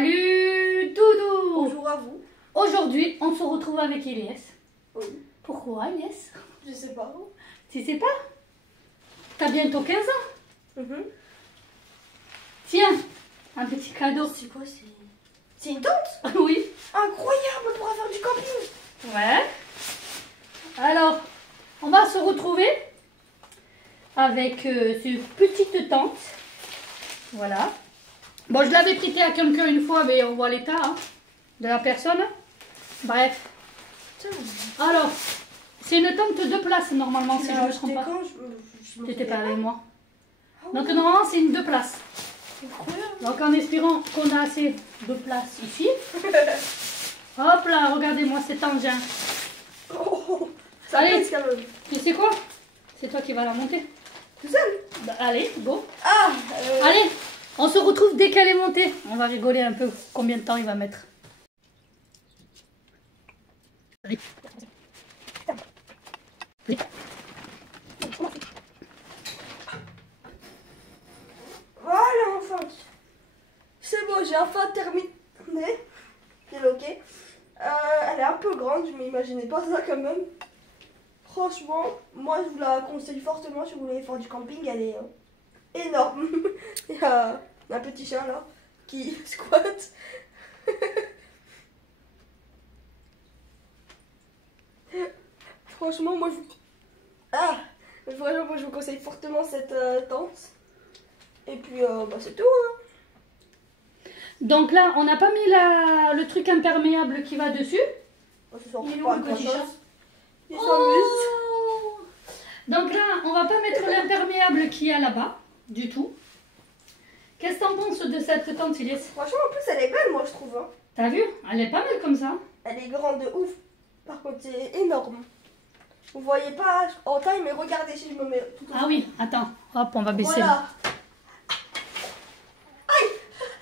Salut Doudou. Bonjour à vous. Aujourd'hui, on se retrouve avec Elias. Oui. Pourquoi Elias? Je sais pas. Tu sais pas? T'as bientôt 15 ans. Tiens, un petit cadeau. C'est quoi? C'est une tente? Oui. Incroyable, on pourra faire du camping. Ouais. Alors, on va se retrouver avec cette petite tente. Voilà. Bon, je l'avais prêté à quelqu'un une fois, mais on voit l'état de la personne. Bref. Alors, c'est une tente de place normalement, si je ne me trompe pas. Tu n'étais pas avec moi. Donc, normalement, c'est une 2 places. Incroyable. Donc, en espérant qu'on a assez de place ici. Hop là, regardez-moi cet engin. Ça Allez, pèse quand même. tu sais quoi? C'est toi qui vas la monter. Tout seul? Bah, allez, go. Allez. Allez, on se retrouve dès qu'elle est montée. On va rigoler un peu combien de temps il va mettre. Allez. Voilà, enfin. C'est bon, j'ai enfin terminé. Piloqué. Elle est un peu grande, je m'imaginais pas ça quand même. Franchement, moi je vous la conseille fortement si vous voulez faire du camping. Elle est énorme. Il y a un petit chat là qui squatte. Franchement, moi je vous conseille fortement cette tente. Et puis, c'est tout. Donc là, on n'a pas mis le truc imperméable qui va dessus. Ce soir, Il est où pas le petit grand-chose. chat? Il s'amuse. Oh. Donc là, on va pas mettre l'imperméable qu'il y a là-bas, du tout. Qu'est-ce que t'en penses de cette tente, Ilyes? Franchement, en plus, elle est belle, moi, je trouve. Hein. T'as vu? Elle est pas mal comme ça. Elle est grande de ouf. Par contre, c'est énorme. Vous voyez pas en taille, mais regardez si je me mets tout Ah oui, attends. Hop, on va baisser. Voilà. Aïe.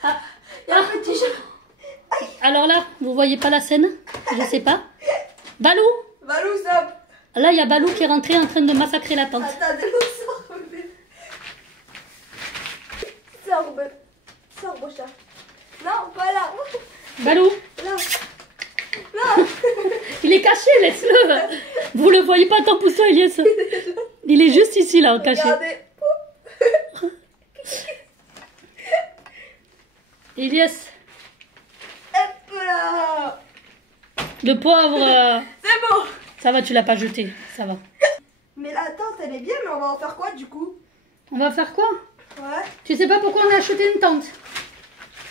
Ah. Il y a un petit chat. Alors là, vous voyez pas la scène? Je sais pas. Balou! Balou, ça. Là, il y a Balou qui est rentré en train de massacrer la tente. Attendez, sors, beau chat. Non, pas là. Balou! Là. Là. Il est caché, laisse-le! Vous le voyez pas, tant pour ça, Elias. Il est juste ici, là, caché. Regardez. Elias, Hop là. le pauvre. C'est bon. Ça va, tu l'as pas jeté. Ça va. Mais la tente, elle est bien, mais on va en faire quoi du coup? On va faire quoi? Ouais. Tu sais pas pourquoi on a acheté une tente?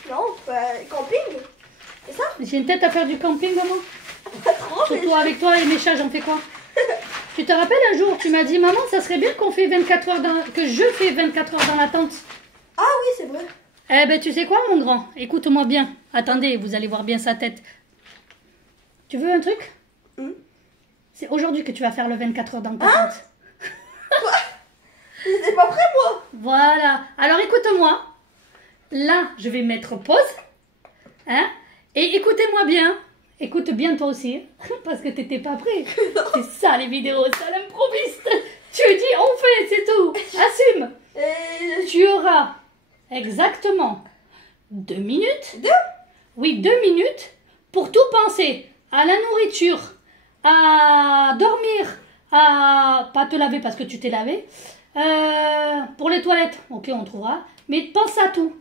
Non, camping. C'est ça? J'ai une tête à faire du camping, maman. Pas trop, mais... Surtout avec toi et mes chats, j'en fais quoi? Tu te rappelles un jour, tu m'as dit, maman, ça serait bien qu'on fait 24 heures que je fais 24 heures dans la tente. Ah oui, c'est vrai. Eh ben, tu sais quoi, mon grand? Écoute-moi bien. Attendez, vous allez voir bien sa tête. Tu veux un truc? C'est aujourd'hui que tu vas faire le 24 heures dans ta tente. Quoi? J'étais pas prêt, moi. Voilà. Alors, écoute-moi. Là, je vais mettre pause. Hein? Et écoutez-moi bien. Écoute bien toi aussi. Parce que t'étais pas prêt. C'est ça, les vidéos. Ça, l'improviste. Tu dis, on fait, c'est tout. Assume. Tu auras exactement 2 minutes. 2? Oui, 2 minutes pour tout penser. À la nourriture, à dormir, à pas te laver parce que tu t'es lavé. Pour les toilettes, ok, on trouvera. Mais pense à tout.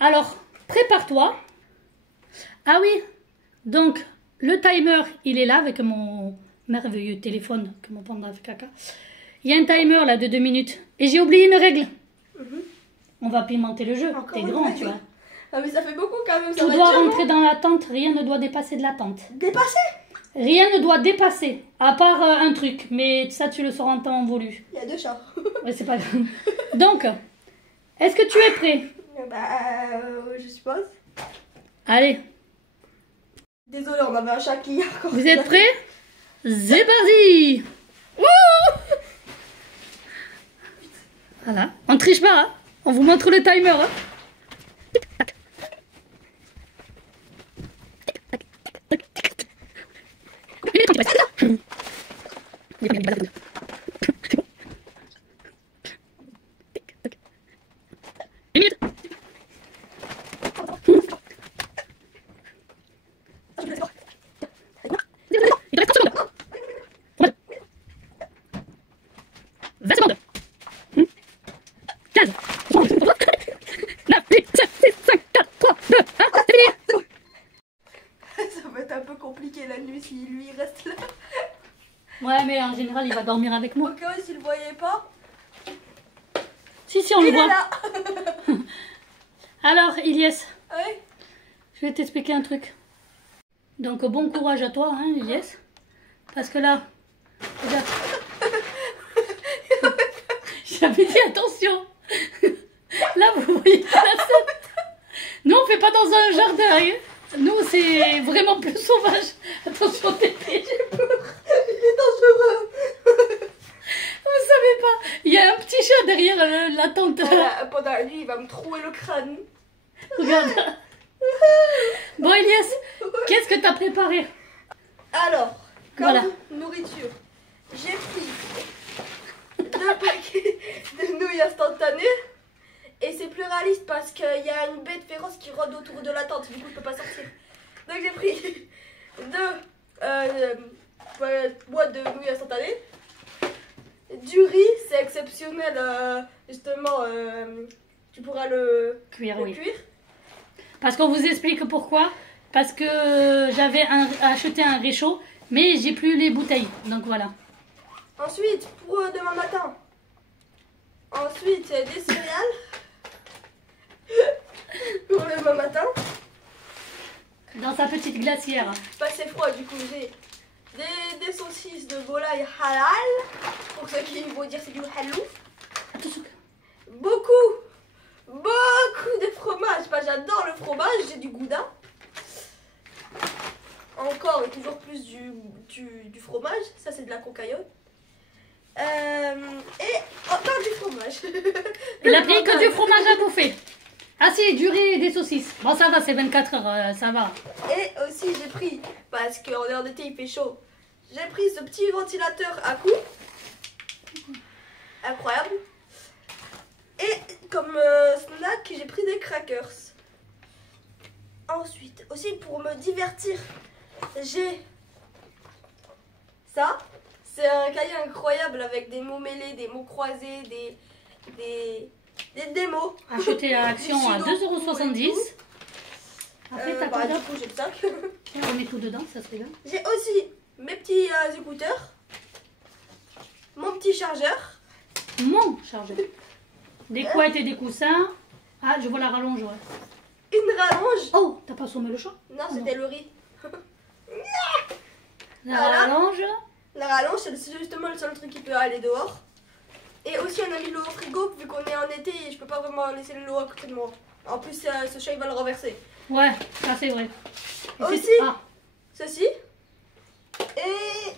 Alors, prépare-toi. Ah oui, donc le timer, il est là avec mon merveilleux téléphone que mon panda fait caca. Il y a un timer là de 2 minutes. Et j'ai oublié une règle. On va pimenter le jeu. T'es grand, tu vois. Ah mais ça fait beaucoup quand même. Tout doit rentrer dans la tente. Rien ne doit dépasser de la tente. Dépasser? Rien ne doit dépasser. À part un truc. Mais ça, tu le sauras en temps voulu. Il y a 2 chats. Ouais, c'est pas grave. Donc, est-ce que tu es prêt? Je suppose. Allez. Désolé, on avait un chat qui... Vous êtes prêts? C'est parti. Voilà. On triche pas, hein. On vous montre le timer, hein. Ouais, mais en général, il va dormir avec moi. Au cas où s'il ne voyait pas, Si, on le il est voit. là. Alors, Ilyes, Oui. je vais t'expliquer un truc. Donc, bon courage à toi, hein, Ilyes. Parce que là, regarde. J'avais dit attention. Là, vous voyez pas la scène. Nous, on fait pas dans un jardin. Hein. Nous, c'est vraiment plus sauvage. Attention, tes pieds. Il est dangereux. Vous savez pas, il y a un petit chat derrière la tente. Pendant la nuit, il va me trouer le crâne. Regarde. Bon, Elias, qu'est-ce que t'as préparé? Alors, comme Voilà. nourriture, j'ai pris 2 paquets de nouilles instantanées. Et c'est plus réaliste parce qu'il y a une bête féroce qui rôde autour de la tente. Du coup, je peux pas sortir. Donc, j'ai pris 2 boîtes de nouilles instantanées. Du riz, c'est exceptionnel. Justement, tu pourras le Cuire, le oui. cuire. Parce qu'on vous explique pourquoi. Parce que j'avais acheté un réchaud, mais j'ai plus les bouteilles. Donc voilà. Ensuite, pour demain matin. Ensuite, des céréales. Pour demain matin. Dans sa petite glacière. Pas c'est froid, du coup, j'ai des saucisses de volaille halal. Pour ceux qui vont dire c'est du halou. Attention. Beaucoup de fromage. Bah, j'adore le fromage, j'ai du gouda. Encore et toujours plus du fromage. Ça, c'est de la cocaïne. Et encore du fromage. Il a pris que du fromage à bouffer. Ah si, du riz et des saucisses. Bon, ça va, c'est 24 heures, ça va. Et aussi, j'ai pris, parce qu'en est en été, il fait chaud, j'ai pris ce petit ventilateur à coups. Incroyable. Et comme snack, j'ai pris des crackers. Ensuite, aussi pour me divertir, j'ai ça. C'est un cahier incroyable avec des mots mêlés, des mots croisés, des mots. Acheté à Action à 2,70 €. Après, t'as quoi Du d'autre? coup, j'ai le sac. On met tout dedans, ça serait bien. J'ai aussi mes petits écouteurs, mon petit chargeur, Mon chargeur. Des couettes et des coussins. Ah, je vois la rallonge, ouais. une rallonge. Oh, t'as pas sommé le chat? Non, c'était le riz. La Voilà. rallonge. La rallonge, c'est justement le seul truc qui peut aller dehors. Et aussi, on a mis l'eau au frigo, vu qu'on est en été et je peux pas vraiment laisser l'eau à côté de moi. En plus, ce chat, il va le renverser. Ouais, ça c'est vrai. Et Aussi, c'est- Ah, ceci. Et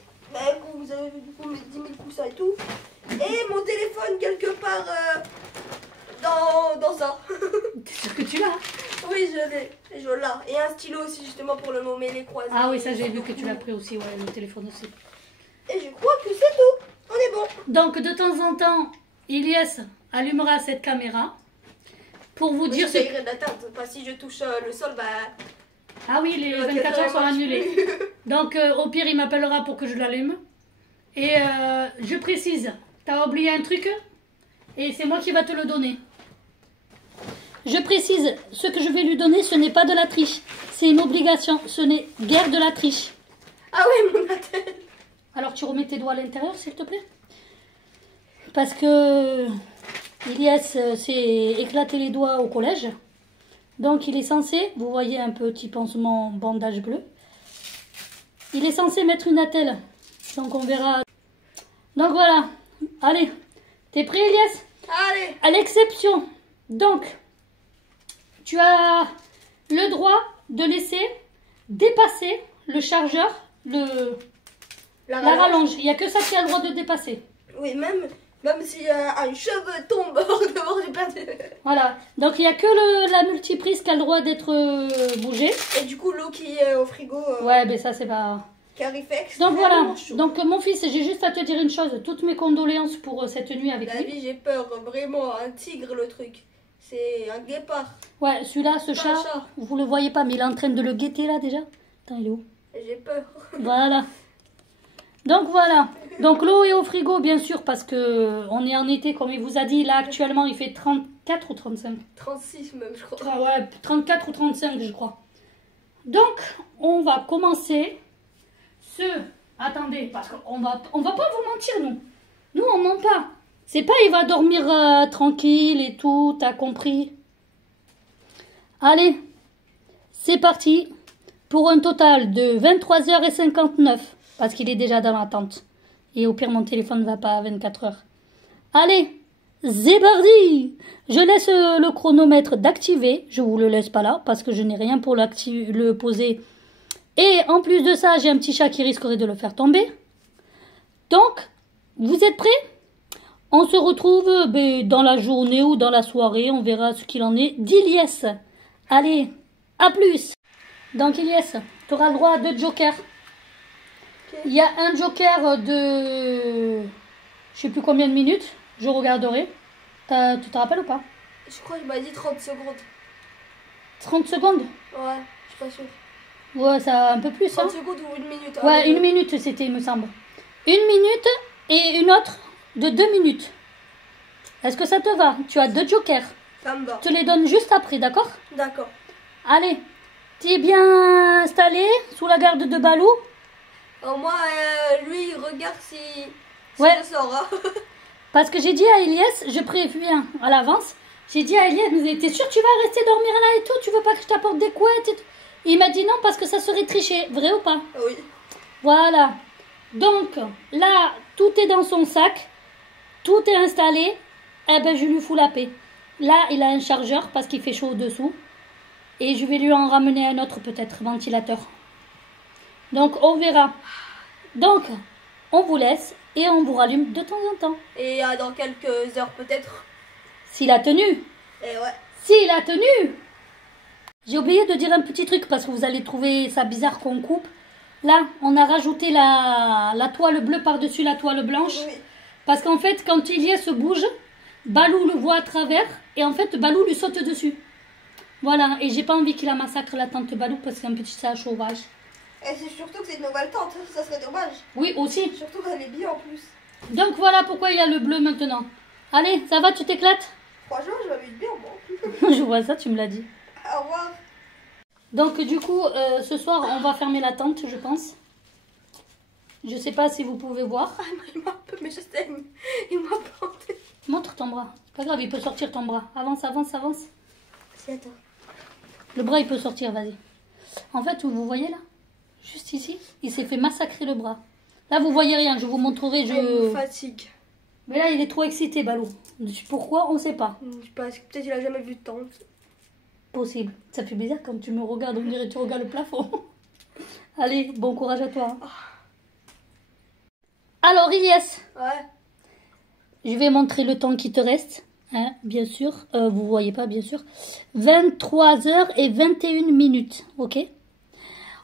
vous avez vu du coup mes 10 000 coussins et tout. Et mon téléphone quelque part dans ça. t'es sûr que tu l'as? Oui, je l'ai. Je l'ai. Et un stylo aussi, justement, pour le nommer les croisés. Ah oui, ça j'ai vu que tu l'as pris aussi, ouais, le téléphone aussi. Et je crois que c'est tout. On est bon. Donc de temps en temps, Ilyes allumera cette caméra pour vous dire ce... J'essayerai d'atteindre. Parce que si je touche le sol, bah. Ah oui, les 24 heures sont annulées. Donc au pire, il m'appellera pour que je l'allume. Et je précise, t'as oublié un truc et c'est moi qui va te le donner. Je précise, ce que je vais lui donner, ce n'est pas de la triche. C'est une obligation, ce n'est guère de la triche. Ah oui, mon attelle. Alors tu remets tes doigts à l'intérieur, s'il te plaît. Parce que Ilyes s'est éclaté les doigts au collège. Donc il est censé, vous voyez un petit pansement bandage bleu. Il est censé mettre une attelle. Donc on verra. Donc voilà. Allez, t'es prêt Ilyes? Allez. À l'exception. Donc, tu as le droit de laisser dépasser le chargeur, la rallonge. Il n'y a que ça qui a le droit de dépasser. Oui, même si un cheveu tombe devant, j'ai perdu. Voilà. Donc, il n'y a que la multiprise qui a le droit d'être bougée. Et du coup, l'eau qui est au frigo. Ouais, mais ça, c'est pas... Carifex. Donc, voilà. Donc, mon fils, j'ai juste à te dire une chose. Toutes mes condoléances pour cette nuit avec lui. David, j'ai peur. Vraiment, un tigre, le truc. C'est un guépard. Ouais, celui-là, ce Pas chat, un chat. vous le voyez pas, mais il est en train de le guetter là déjà. Attends, il est où? J'ai peur. Voilà. Donc voilà. Donc l'eau est au frigo bien sûr parce que on est en été comme il vous a dit. Là actuellement il fait 34 ou 35. 36 même, je crois. Ah ouais, 34 ou 35 je crois. Donc on va commencer ce Attendez, parce qu'on va pas vous mentir, nous. Nous, on ment pas. C'est pas il va dormir tranquille et tout, t'as compris. Allez, c'est parti pour un total de 23h59, parce qu'il est déjà dans l'attente. Et au pire, mon téléphone ne va pas à 24 heures. Allez, c'est parti. Je laisse le chronomètre d'activer. Je vous le laisse pas là, parce que je n'ai rien pour le poser. Et en plus de ça, j'ai un petit chat qui risquerait de le faire tomber. Donc, vous êtes prêts? On se retrouve dans la journée ou dans la soirée. On verra ce qu'il en est d'Ilyes. Allez, à plus. Donc Ilyes, tu auras le droit à 2 jokers. Ok. Il y a un joker de... Je sais plus combien de minutes. Je regarderai. Tu te rappelles ou pas? Je crois qu'il m'a dit 30 secondes. 30 secondes? Ouais, je suis pas sûre. Ouais, ça un peu plus. 30 Hein. secondes ou 1 minute. Ouais, 1 minute c'était, il me semble. 1 minute et une autre de 2 minutes. Est-ce que ça te va? Tu as 2 jokers. Ça me va. Je te les donne juste après, d'accord? D'accord. Allez, tu es bien installé sous la garde de Balou? Moi, lui, il regarde si Ouais. je sors. Hein. Parce que j'ai dit à Elias, je préviens à l'avance, j'ai dit à Elias, t'es sûr que tu vas rester dormir là et tout? Tu veux pas que je t'apporte des couettes et tout? Il m'a dit non parce que ça serait triché, vrai ou pas? Oui. Voilà. Donc, là, tout est dans son sac, tout est installé, eh ben je lui fous la paix. Là, il a un chargeur parce qu'il fait chaud au-dessous. Et je vais lui en ramener un autre peut-être, ventilateur. Donc, on verra. Donc, on vous laisse et on vous rallume de temps en temps. Et dans quelques heures peut-être. S'il a tenu. Et ouais. S'il a tenu. J'ai oublié de dire un petit truc parce que vous allez trouver ça bizarre qu'on coupe. Là, on a rajouté la toile bleue par-dessus la toile blanche. Oui. Parce qu'en fait, quand Ilyes se bouge, Balou le voit à travers. Et en fait, Balou lui saute dessus. Voilà. Et j'ai pas envie qu'il a massacre la tante Balou parce que c'est un petit chat sauvage. Et c'est surtout que c'est une nouvelle tente. Ça serait dommage. Oui, aussi. Surtout qu'elle est bien en plus. Donc voilà pourquoi il y a le bleu maintenant. Allez, ça va, tu t'éclates? Franchement, je m'amuse bien, moi. Je vois ça, tu me l'as dit. Au revoir. Donc du coup, ce soir, on va fermer la tente, je pense. Je sais pas si vous pouvez voir. Ah, il m'a un peu, mais je sais, il m'a planté. Montre ton bras. C'est pas grave, il peut sortir ton bras. Avance, avance, avance. Si, attends. Le bras, il peut sortir, vas-y. En fait, vous voyez là? Juste ici, il s'est fait massacrer le bras. Là, vous voyez rien, je vous montrerai. Il me fatigue. Mais là, il est trop excité, Balou. Pourquoi? On sait pas. Je sais pas, peut-être il a jamais vu de tente. Possible. Ça fait bizarre quand tu me regardes, on dirait que tu regardes le plafond. Allez, bon courage à toi. Alors, Ilyes, Ouais. je vais montrer le temps qui te reste. Hein, bien sûr. Vous voyez pas, bien sûr. 23h21 ok?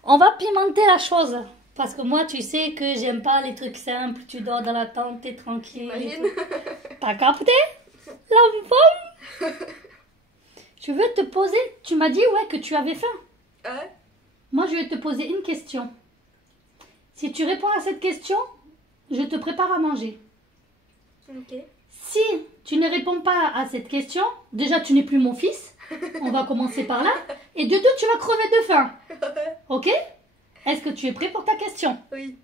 On va pimenter la chose. Parce que moi, tu sais que j'aime pas les trucs simples. Tu dors dans la tente, t'es tranquille. Imagine. T'as capté? L'enfant. Je veux te poser... Tu m'as dit, ouais, que tu avais faim. Ouais. Moi, je vais te poser une question. Si tu réponds à cette question, je te prépare à manger. Ok. Si tu ne réponds pas à cette question, déjà, tu n'es plus mon fils. On va commencer par là. Et de deux, tu vas crever de faim. Ok? Est-ce que tu es prêt pour ta question? Oui.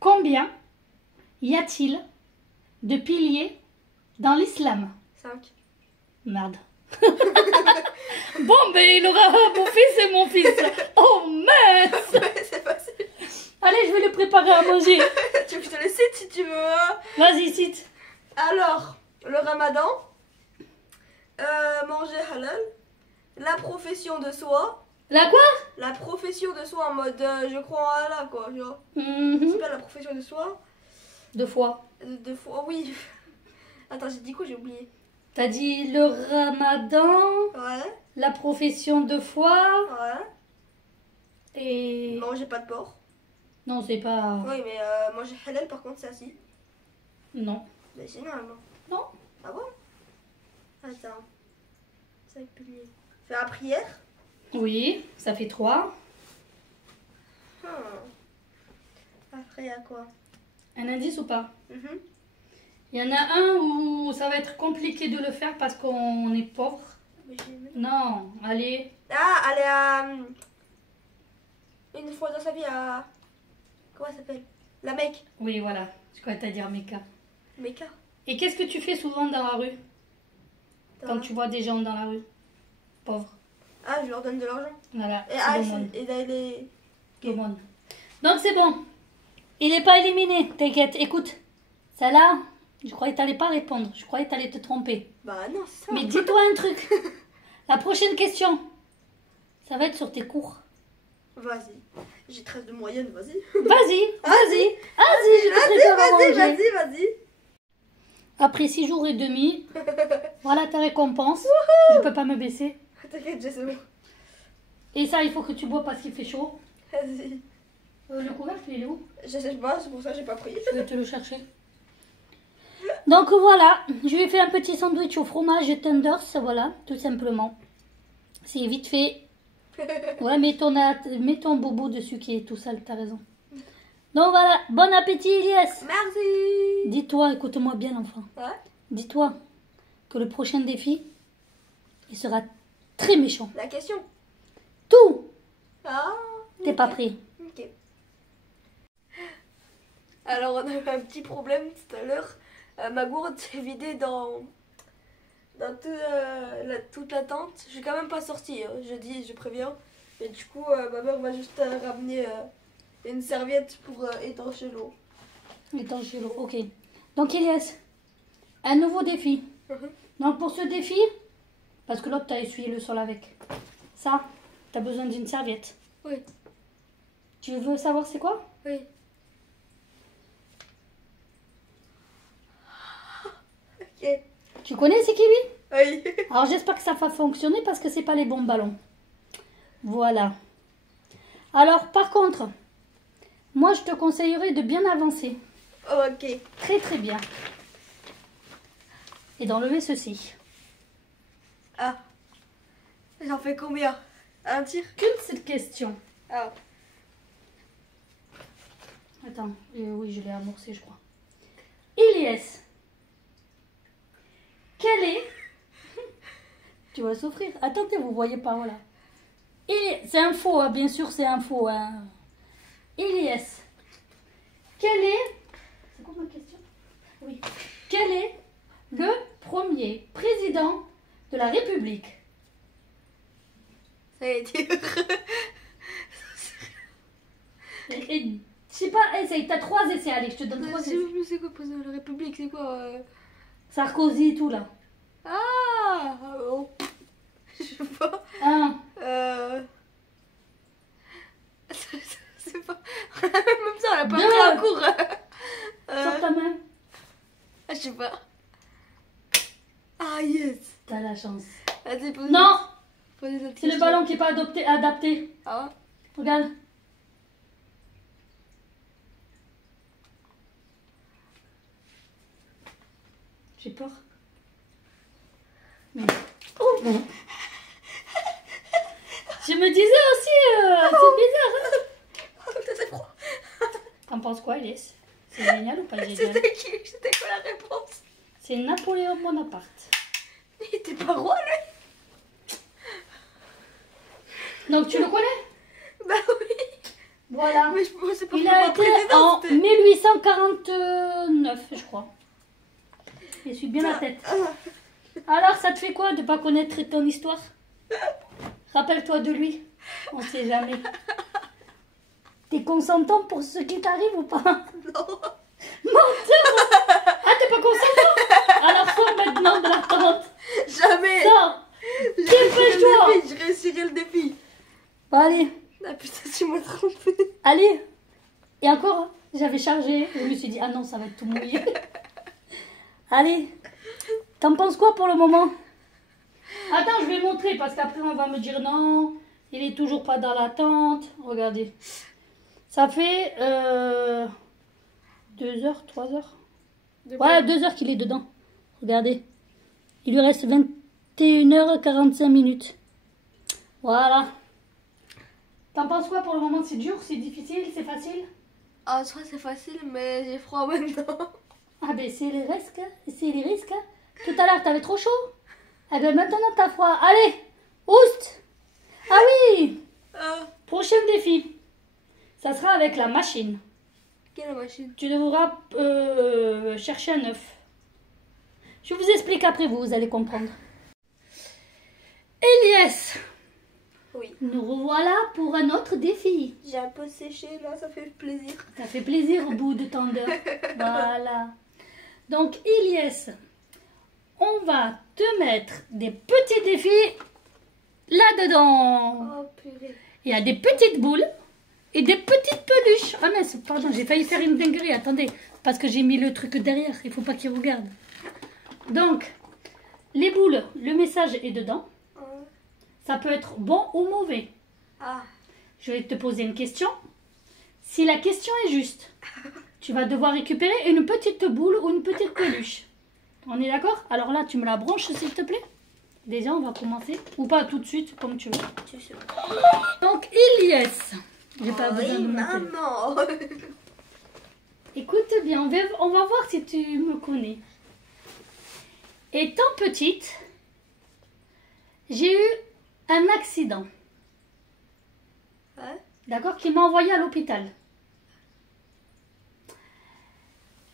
Combien y a-t-il de piliers dans l'islam? 5. Merde. Bon, ben il aura mon fils et mon fils. Oh mince. C'est facile. Allez, je vais le préparer à manger. Tu veux que je te le cite si tu veux. Hein. Vas-y, cite. Alors, le ramadan, manger halal, la profession de soi. La quoi? La profession de soi en mode je crois en Allah quoi, tu vois. Mhm. C'est pas la profession de soi. 2 fois. De foi, oui. Attends, j'ai dit quoi? J'ai oublié. T'as dit le ramadan, Ouais, la profession de foi ouais. et... Manger pas de porc. Non, c'est pas... Oui, mais manger halal par contre, c'est assis. Non. Mais c'est normalement. Non. Ah bon? Attends. 5 piliers. Faire la prière. Oui, ça fait 3. Après, il y a quoi? Un indice ou pas? Mhm. Il y en a un où ça va être compliqué de le faire parce qu'on est pauvre. Mais Non, allez. ah, elle est à... une fois dans sa vie à... Comment ça s'appelle? La mec. Oui, voilà. Je croyais t'as dire Meka. Meka. Et qu'est-ce que tu fais souvent dans la rue? Quand tu vois des gens dans la rue? Pauvres. Ah, je leur donne de l'argent. Voilà. Et, C'est l'aumône. et d'aller... L'aumône. Donc c'est bon. Il n'est pas éliminé. T'inquiète. Écoute. Celle-là, je croyais que t'allais pas répondre. Je croyais que t'allais te tromper. Bah non, c'est ça. Mais dis-toi un truc. La prochaine question, ça va être sur tes cours. Vas-y. J'ai 13 de moyenne, vas-y. Vas-y, vas-y, vas-y, je te prépare à manger. Vas-y. Après 6 jours et demi, voilà ta récompense. Je peux pas me baisser. T'inquiète, c'est bon. Et ça, il faut que tu bois parce qu'il fait chaud. Vas-y. Le couvercle, il est où? Je sais pas, c'est pour ça que j'ai pas pris. Je vais te le chercher. Donc voilà, je lui ai fait un petit sandwich au fromage et tenders, voilà, tout simplement. C'est vite fait. Ouais, mets ton bobo dessus qui est tout sale, t'as raison. Donc voilà, bon appétit Elias. Merci. Dis-toi, écoute-moi bien l'enfant. Ouais. Dis-toi que le prochain défi, il sera très méchant. La question. Tout. Ah. T'es pas prêt. Ok. Alors on a eu un petit problème tout à l'heure. Ma gourde s'est vidée dans toute la tente. Je suis quand même pas sortie, hein. Je préviens. Et du coup, ma mère m'a juste ramené une serviette pour étancher l'eau. Étancher l'eau, ok. Donc Elias, un nouveau défi. Donc pour ce défi, parce que l'autre t'as essuyé le sol avec. Ça, t'as besoin d'une serviette. Oui. Tu veux savoir c'est quoi? Oui. Ok. Tu connais c'est qui lui? Oui. Alors j'espère que ça va fonctionner parce que c'est pas les bons ballons. Voilà. Alors par contre, moi je te conseillerais de bien avancer. Ok. Très très bien. Et d'enlever ceci. Ah. J'en fais combien? Un tir? Qu'une seule question. Ah. Attends, oui je l'ai amorcé je crois. Elias. Quel est... Tu vas souffrir. Attendez, vous voyez pas, voilà. Et c'est un faux, hein, bien sûr, c'est un faux. Hein. Elias, quel est... C'est quoi ma question? Oui. Quel est le premier président de la République? Ça va être dur. Et je sais pas, essaye, t'as 3 essais, allez, je te donne 3 Je sais essais. plus c'est quoi président de la République, c'est quoi Sarkozy et tout, là. Ah bon. Je sais pas. 1. C'est pas... Même ça, on a pas Deux. pris un cours. Sors ta main. Je sais pas. Ah yes. T'as la chance. Vas-y, pose. Non, Posez cette c'est le question. ballon qui n'est pas adapté. Ah ouais. Regarde. J'ai peur. Mais... Oh. Je me disais aussi, c'est bizarre. Oh, c'est froid. T'en penses quoi, Elias? C'est génial ou pas génial? C'était qui? C'était quoi la réponse? C'est Napoléon Bonaparte. Il était pas roi, lui? Donc tu le connais? Bah oui. Voilà. Mais je pensais pas Il que a le été président, en c'était- 1849, je crois. Je suis bien la tête. Alors, ça te fait quoi de pas connaître ton histoire? Rappelle-toi de lui. On sait jamais. T'es consentant pour ce qui t'arrive ou pas? Non. Menteur! Ah, t'es pas consentant? Alors sors maintenant de la tente. Jamais. Sors. Dépêche-toi. Je réussirai le défi. Bon, allez. Ah putain, tu m'as trompé. Allez. Et encore, j'avais chargé. Je me suis dit, ah non, ça va être tout mouillé. Allez. T'en penses quoi pour le moment? Attends, je vais montrer parce qu'après on va me dire non, il est toujours pas dans la tente. Regardez. Ça fait 2 heures, 3 heures. Ouais, 2 heures qu'il est dedans. Regardez. Il lui reste 21h45 minutes. Voilà. T'en penses quoi pour le moment? C'est dur, c'est difficile, c'est facile? Ah, ça c'est facile, mais j'ai froid maintenant. Ah ben c'est les risques, c'est les risques. Tout à l'heure t'avais trop chaud. Ah ben maintenant t'as froid. Allez, oust. Ah oui. Prochain défi. Ça sera avec la machine. Quelle machine? Tu devras chercher un œuf. Je vous explique après, vous allez comprendre. Elias, Oui. nous revoilà pour un autre défi. J'ai un peu séché là, ça fait plaisir. Ça fait plaisir au bout de tant d'heures. Voilà. Donc, Elias, on va te mettre des petits défis là-dedans. Oh purée. Il y a des petites boules et des petites peluches. Ah mince, pardon, j'ai failli faire une dinguerie. Attendez, parce que j'ai mis le truc derrière. Il faut pas qu'il regarde. Donc, les boules, le message est dedans. Ça peut être bon ou mauvais. Ah. Je vais te poser une question. Si la question est juste, tu vas devoir récupérer une petite boule ou une petite peluche. On est d'accord? Alors là, tu me la branches, s'il te plaît. Déjà, on va commencer. Ou pas tout de suite, comme tu veux. Tu sais. Donc, Elias. J'ai pas besoin de Oui, monter. maman. Écoute bien, on va voir si tu me connais. Étant petite, j'ai eu un accident. Ouais. D'accord? Qui m'a envoyé à l'hôpital.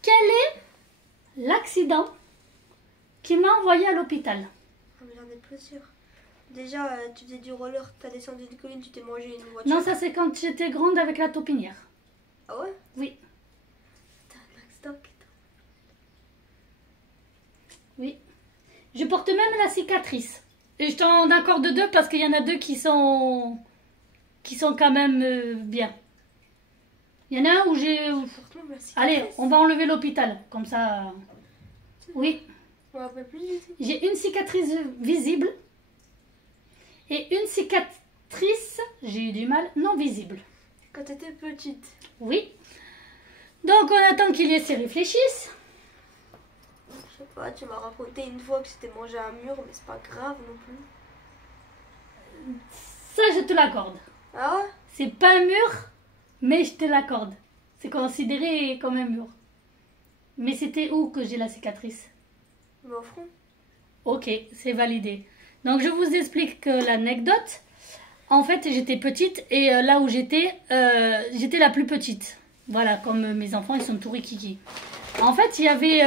Quel est l'accident qui m'a envoyé à l'hôpital? Ah, mais j'en ai plusieurs. Déjà, tu faisais du roller, t'as descendu une colline, tu t'es mangé une voiture. Non, ça c'est quand j'étais grande avec la taupinière. Ah ouais? Oui, T'as un accident qui t'a- oui. Je porte même la cicatrice. Et je t'en accorde deux parce qu'il y en a deux qui sont quand même bien. Il y en a un où j'ai... Porte même la cicatrice. Allez, on va enlever l'hôpital. Comme ça... Oui. Je me rappelle plus du tout. J'ai une cicatrice visible et une cicatrice, j'ai eu du mal, non visible. Quand t'étais petite. Oui. Donc on attend qu'Ilias y réfléchisse. Je sais pas, tu m'as raconté une fois que c'était mangé un mur, mais c'est pas grave non plus. Ça, je te l'accorde. Ah ouais? C'est pas un mur, mais je te l'accorde. C'est considéré comme un mur. Mais c'était où que j'ai la cicatrice? Mais au front. Ok, c'est validé. Donc je vous explique l'anecdote. En fait, j'étais petite et là où j'étais la plus petite. Voilà, comme mes enfants, ils sont tout rikiki. En fait, il y avait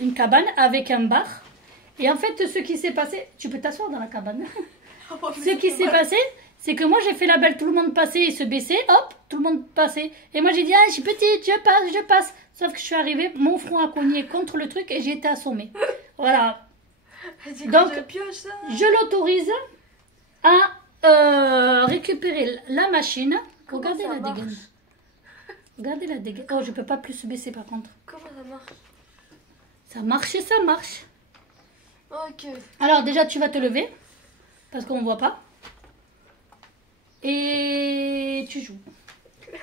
une cabane avec un bar. Et en fait, ce qui s'est passé... Tu peux t'asseoir dans la cabane. Ce qui s'est passé, c'est que moi, j'ai fait la belle. Tout le monde passait et se baissait. Hop, tout le monde passait. Et moi, j'ai dit, ah, je suis petite, je passe. Sauf que je suis arrivée, mon front a cogné contre le truc et j'ai été assommée. Voilà. Donc, je pioche ça. Je l'autorise à récupérer la machine. Comment Regardez ça la marche? dégaine. Regardez la dégaine. Oh, je peux pas plus se baisser par contre. Comment ça marche? Ça marche et ça marche. Ok. Alors déjà, tu vas te lever. Parce qu'on ne voit pas. Et tu joues.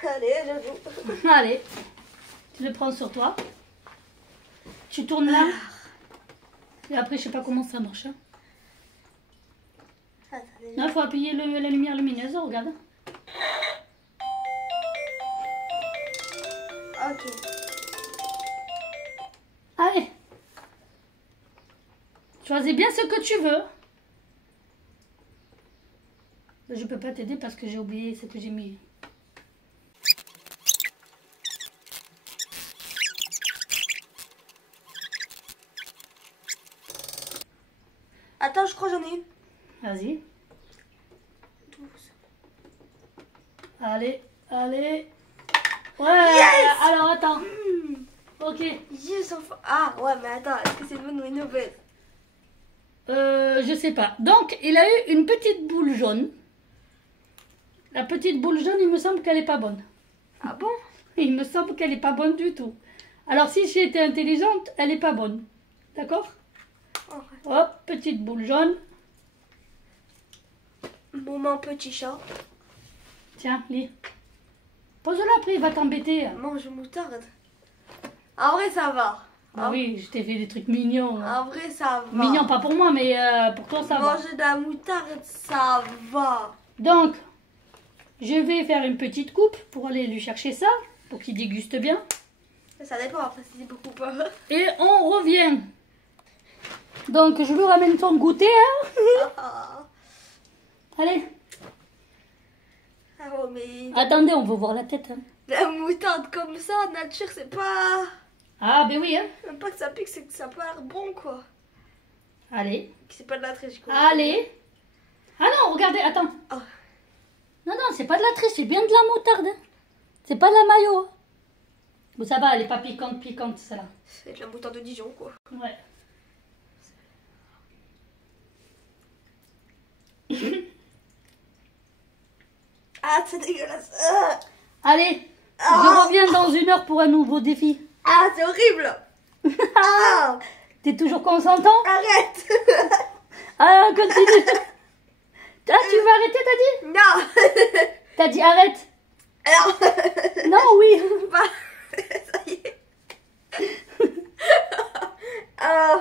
Allez, je joue. Allez. Tu le prends sur toi. Tu tournes là. Et après, je sais pas comment ça marche. Hein. Attendez. Là, il faut appuyer la lumière lumineuse. Regarde. Ok. Allez. Choisis bien ce que tu veux. Je peux pas t'aider parce que j'ai oublié ce que j'ai mis. Attends, je crois que j'en ai une. Vas-y. 12. Allez, allez. Ouais. Yes. Alors attends. Ok. Yes, enfin. Ah, ouais, mais attends, est-ce que c'est une bonne ou une mauvaise? Je sais pas. Donc, il a eu une petite boule jaune. La petite boule jaune, il me semble qu'elle est pas bonne. Ah bon? Il me semble qu'elle est pas bonne du tout. Alors, si j'étais intelligente, elle est pas bonne. D'accord? Ouais. Hop, petite boule jaune. Moment petit chat. Tiens, lis. Pose-le après, il va t'embêter. Mange moutarde. En vrai, ça va. Ah oui, je t'ai fait des trucs mignons. En vrai, ça va. Mignons, pas pour moi, mais pour toi, ça va. Manger de la moutarde, ça va. Donc, je vais faire une petite coupe pour aller lui chercher ça, pour qu'il déguste bien. Ça dépend après si c'est beaucoup ou pas. Et on revient. Donc, je lui ramène son goûter. Hein. Allez. Ah ouais, mais... Attendez, on veut voir la tête. Hein. La moutarde comme ça, nature, c'est pas... Ah, ben oui, hein. Même pas que ça pique, c'est que ça a pas l'air bon, quoi. Allez. Que c'est pas de la triche, quoi. Allez. Ah non, regardez, attends. Ah. Non, non, c'est pas de la triche, c'est bien de la moutarde. Hein. C'est pas de la mayo. Hein. Bon, ça va, elle est pas piquante, celle-là. C'est de la moutarde de Dijon, quoi. Ouais. Ah, c'est dégueulasse. Ah, Allez, Ah. je reviens dans 1 heure pour un nouveau défi. Ah, c'est horrible. Ah, T'es toujours consentant? arrête. Ah, continue. Ah, tu veux arrêter, t'as dit? Non. T'as dit arrête. Alors, Non, oui. bah, ça y est. Ah,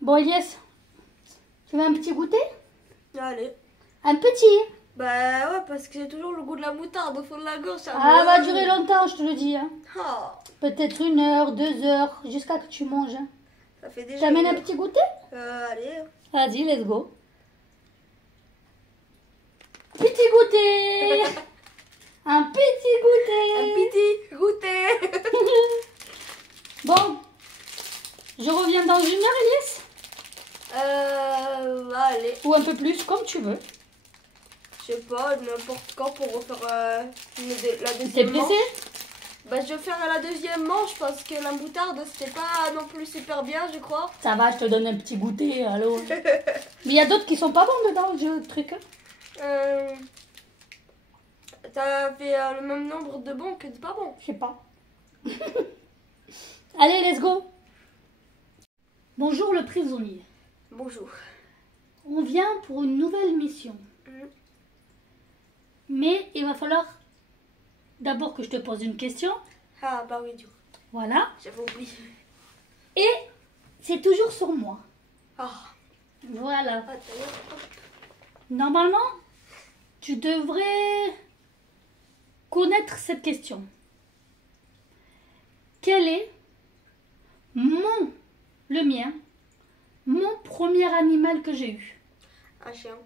Bon, Elias, tu veux un petit goûter? allez. Un petit. Bah ouais, parce que j'ai toujours le goût de la moutarde au fond de la gorge. Ça Ah, me- va durer longtemps, je te le dis. Hein. Ah, Peut-être 1 heure, 2 heures, jusqu'à que tu manges. Hein. ça fait déjà... T'amènes un petit goûter? Allez. Vas-y, let's go. Petit goûter. Un petit Un goûter. petit goûter. Bon, je reviens dans 1 heure, Elias. Allez. Ou un peu plus, comme tu veux. Je sais pas, n'importe quand pour refaire la T'es deuxième manche. blessé? Bah je vais faire la deuxième manche parce que la moutarde c'était pas non plus super bien je crois. Ça va, je te donne un petit goûter, allô. Mais il y a d'autres qui sont pas bons dedans, le truc. Hein. T'as fait le même nombre de bons que de pas bons. Je sais pas. Allez, let's go. Bonjour le prisonnier. Bonjour. On vient pour une nouvelle mission. Mm. Mais il va falloir d'abord que je te pose une question. Ah bah oui du coup. Voilà. J'avais oublié. Et c'est toujours sur moi. Ah, Voilà. d'ailleurs, hop. Normalement, tu devrais connaître cette question. Quel est le mien, mon premier animal que j'ai eu? Un chien.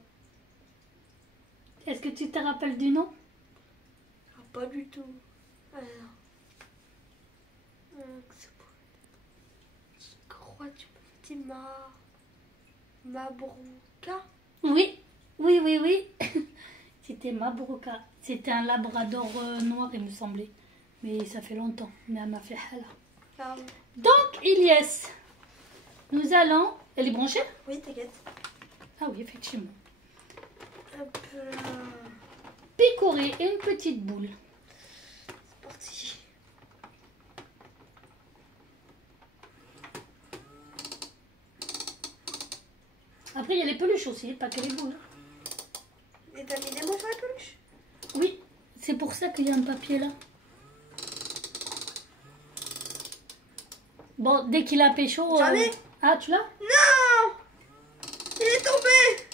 Est-ce que tu te rappelles du nom? Ah, pas du tout. Alors. Je crois que tu me dis ma bronca. Oui, oui, oui, oui. C'était Mabrouka. C'était un labrador noir, il me semblait. Mais ça fait longtemps. Mais elle m'a fait hala. Ah, Donc, Ilyes, nous allons... Elle est branchée? oui, t'inquiète. Ah oui, effectivement. Hop là. Picorer une petite boule. C'est parti. Après, il y a les peluches aussi, pas que les boules. Et t'as mis des mots sur la peluche? Oui, c'est pour ça qu'il y a un papier là. Bon, dès qu'il a pécho... J'en ai. Ah, tu l'as? Non! Il est tombé!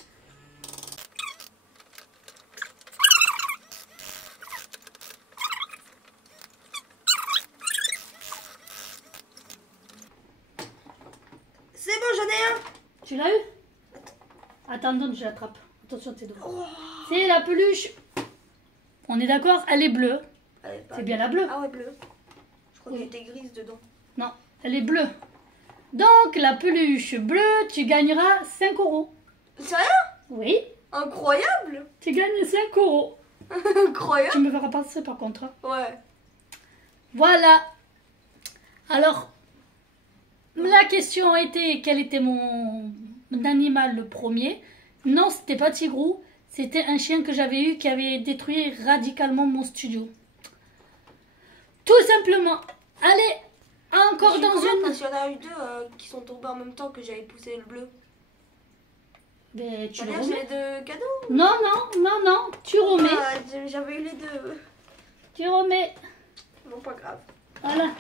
C'est bon, j'en ai un! Tu l'as eu? Attends, donne, je l'attrape. Attention tes doigts. C'est la peluche. On est d'accord? Elle est bleue. Allez, C'est bien la bleue. Ah ouais, bleu. Je crois Oui. qu'elle était grise dedans. Non, elle est bleue. Donc, la peluche bleue, tu gagneras 5 €. Sérieux? Oui, Incroyable! tu gagnes 5 €. Incroyable! Tu me feras passer par contre. Hein. Ouais. Voilà. Alors, la question était quel était mon animal le premier. Non, c'était pas Tigrou. C'était un chien que j'avais eu qui avait détruit radicalement mon studio. Tout simplement. Allez, encore dans une... Parce qu'il y en a eu deux qui sont tombés en même temps que j'avais poussé le bleu. Ben, tu le J'ai remets. les deux cadeaux. Non, non, non, non. Tu remets. Ah, j'avais eu les deux. Tu remets. Bon, pas grave. Voilà.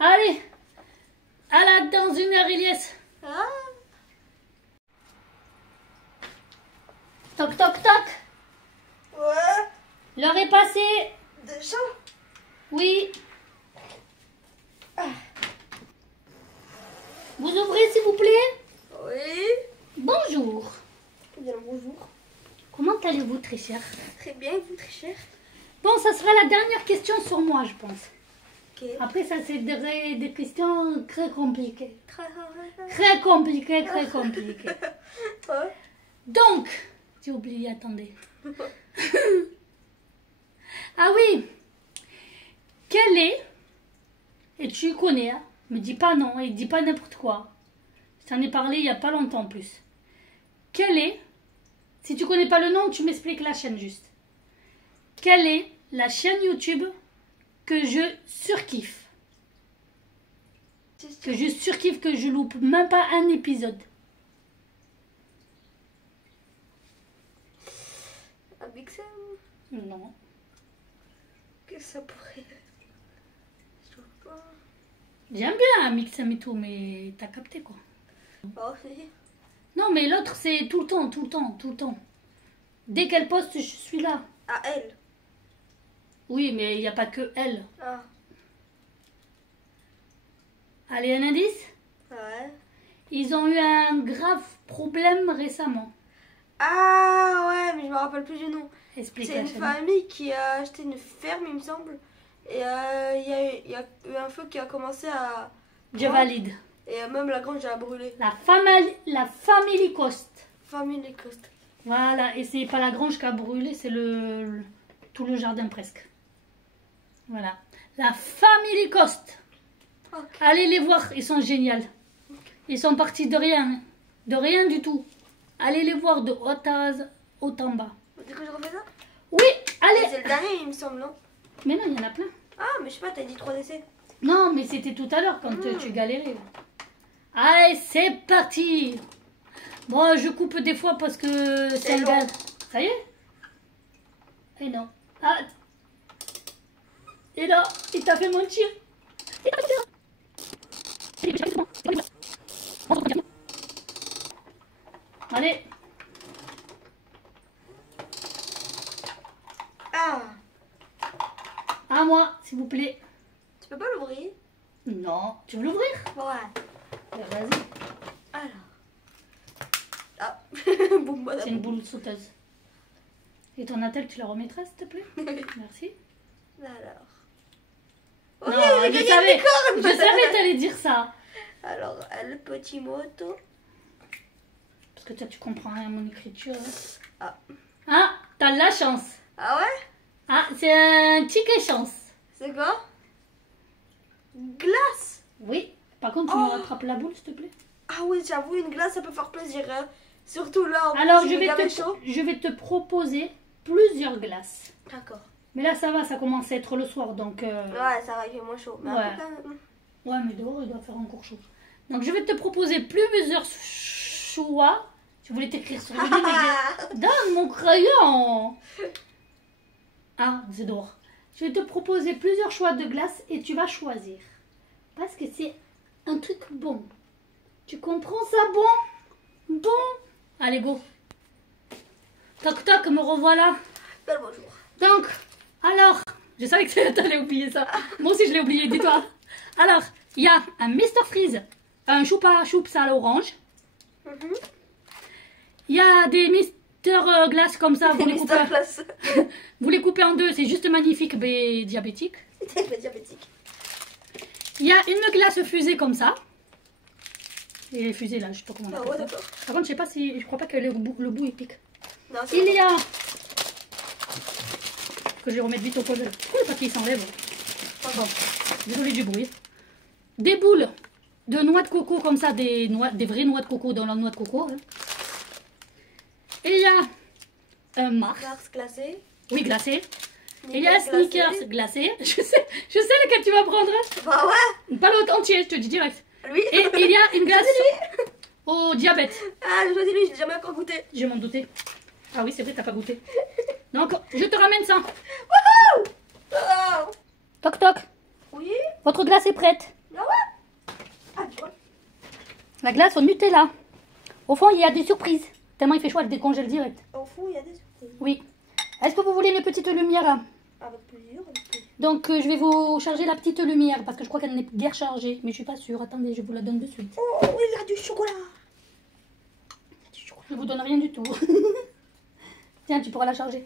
Allez. À la dans 1 heure, Ilyes. Ah, Toc, toc, toc. ouais. L'heure est passée. Déjà? Oui. Vous ouvrez, s'il vous plaît. Oui. Bonjour. Bien le bonjour. Comment allez-vous, très cher? Très bien, et vous, très cher? Bon, ça sera la dernière question sur moi, je pense. Ok. Après, ça, c'est des questions très compliquées. Très Très compliquées, très compliquées. Ouais. Donc, j'ai oublié, attendez. Ah oui. Quel est, et tu connais, hein, me dis pas non, et dis pas n'importe quoi. Je t'en ai parlé il y a pas longtemps en plus. Quel est, si tu connais pas le nom, tu m'expliques la chaîne juste. Quelle est la chaîne YouTube que je surkiffe? Que je surkiffe, que je loupe même pas un épisode. Avec ça, Non. qu'est-ce que ça pourrait être? Je trouve pas. J'aime bien Mixem et tout, mais t'as capté quoi. Oh, si. Non, mais l'autre c'est tout le temps, tout le temps, tout le temps. Dès qu'elle poste, je suis là. Ah, elle. Oui, mais il n'y a pas que elle. Ah, Allez, un indice? ouais. Ils ont eu un grave problème récemment. Ah, ouais, mais je me rappelle plus du nom. Explique C'est la une chaîne. famille qui a acheté une ferme, il me semble. Et il y a eu un feu qui a commencé à. Je valide. Et même la grange a brûlé. La Family Cost. Famille des Cost. Voilà, et c'est pas la grange qui a brûlé, c'est tout le jardin presque. Voilà. La Family Cost. Ok. Allez les voir, ils sont géniaux. Ils sont partis de rien. De rien du tout. Allez les voir de haut en bas. Du coup, je refais ça? Oui, Et allez. c'est le dernier, il me semble, non? Mais non, il y en a plein. Ah, mais je sais pas, t'as dit 3 décès. Non, mais c'était tout à l'heure quand tu galérais. Allez, c'est parti. Bon, je coupe des fois parce que c'est un long. gars. Ça y est? Et non. Ah. Et là, il t'a fait mentir. Il t'a fait mentir. Allez. Ah, À moi, s'il vous plaît. tu peux pas l'ouvrir? Non. Tu veux l'ouvrir? Ouais. Vas-y. Alors. Ah, bon, madame. C'est une boule sauteuse. Et ton attel, tu la remettras, s'il te plaît? Merci. Alors. Non, Oui, je il y a une licorne. je savais que t'allais dire ça. Alors, le petit moto. Parce que toi, tu comprends rien à mon écriture. Ah. Ah, t'as de la chance. Ah ouais? Ah, c'est un ticket chance. C'est quoi? Glace. Oui. Par contre, tu me Oh. rattrapes la boule, s'il te plaît. Ah oui, j'avoue, une glace, ça peut faire plaisir. Hein. Surtout là, en Alors, plus, il est gavé chaud. je vais te proposer plusieurs glaces. D'accord. Mais là, ça va, ça commence à être le soir, donc... Ouais, ça va, il fait moins chaud. Mais Ouais. un peu quand même. Ouais, mais dehors, il doit faire encore chaud. Donc, je vais te proposer plusieurs choix. Je voulais t'écrire sur le livre, mais j'ai- Donne mon crayon. Ah, c'est dehors. Je vais te proposer plusieurs choix de glace et tu vas choisir. Parce que c'est un truc bon. Tu comprends ça, bon? Bon. Allez, go. Toc, toc, me revoilà. Bel bonjour. Donc, alors, je savais que t'allais oublier ça. Moi aussi, je l'ai oublié, dis-toi. Alors, il y a un Mr Freeze, un choupa choups à l'orange. Mhm. Il y a des Mister Glace comme ça, vous les coupez, Mister Glace. vous les coupez en deux, c'est juste magnifique, mais diabétique. C'est diabétique. Il y a une glace fusée comme ça. Et les fusées là, je sais pas comment on Ah appelle ouais, ça. d'accord. Par contre, je sais pas si, je crois pas que le bout il pique. Non, c'est Il y a... Que je vais remettre vite au col. Pourquoi le papier s'enlève? Bon, désolé du bruit. Des boules de noix de coco comme ça, des vraies noix de coco dans la noix de coco. Hein. Et il y a un Mars, Mars glacé. oui glacé. Et il y a un Snickers Snickers glacé. Je sais lequel tu vas prendre. Hein. Bah ouais. Pas l'autre entier, je te dis direct. Lui. Et il y a une glace au diabète. Ah, je choisis lui, j'ai jamais encore goûté. Je m'en doutais. Ah oui, c'est vrai, t'as pas goûté. Donc, je te ramène ça. Wouhou. Oh. Toc toc. Oui. Votre glace est prête. Ah ouais. Ah, tu vois. La glace au Nutella. Au fond, il y a des surprises. Tellement il fait chaud, elle décongèle direct. Au fond, il y a des surprises. Oui. Est-ce que vous voulez une petite lumière? Avec plaisir, avec plaisir. Donc, je vais vous charger la petite lumière parce que je crois qu'elle n'est guère chargée. Mais je suis pas sûre. Attendez, je vous la donne de suite. Oh, il y a du chocolat. Je vous donne rien du tout. Tiens, tu pourras la charger.